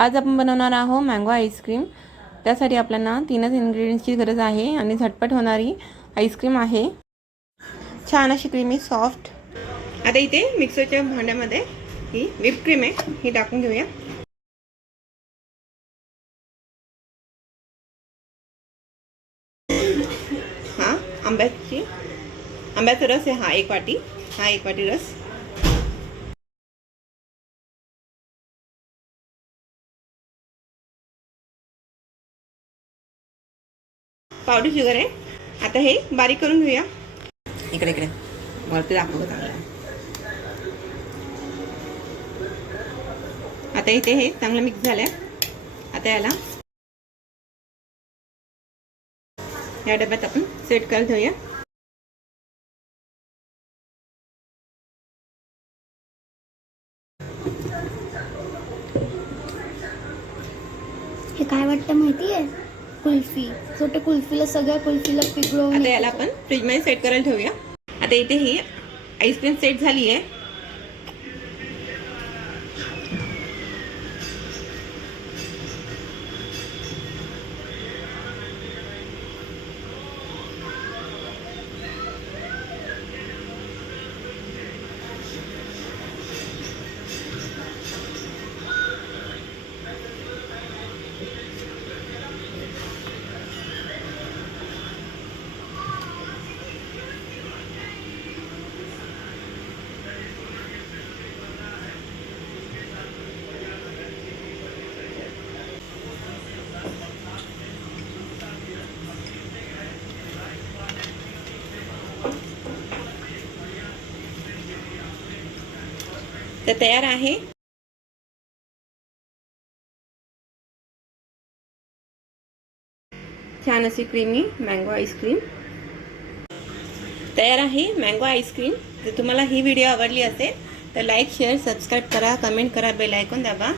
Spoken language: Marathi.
आज आपण बनवणार आहोत मँगो आईस्क्रीम। त्यासाठी आपल्याला 3च इन्ग्रेडियंट्सची गरज आहे आणि झटपट होणारी आईस्क्रीम आहे। छान अशी क्रीमी सॉफ्ट। आता इथे मिक्सरच्या भांड्यामध्ये ही व्हिप क्रीम आहे, ही टाकून घेऊया। हा आंब्याचा रस आहे, हा 1 वाटी, हा 1 वाटी रस। पावडर शुगर आहे। आता हे बारीक करून घेऊया। इकडे इकडे वरती दाखवत आहे। आता इथे हे चांगलं मिक्स झालंय। आता याला या डब्यात आपण सेट करून ठेवूया। हे काय वाटतं माहिती आहे? कुल्फी। छोट्या कुल्फीला सगळ्या कुल्फीला पिघळवून आता याला आपण फ्रीज मध्ये सेट करायला ठेवूया। आता इथे ही आईस्क्रीम सेट झाली आहे। तर तयार आहे। छान अशी क्रीमी मँगो आईस्क्रीम तयार आहे। Mango ice cream. जर तुम्हाला ही व्हिडिओ आवडली असेल तर लाईक शेअर सबस्क्राईब करा, कमेंट करा, बेल आयकॉन दाबा।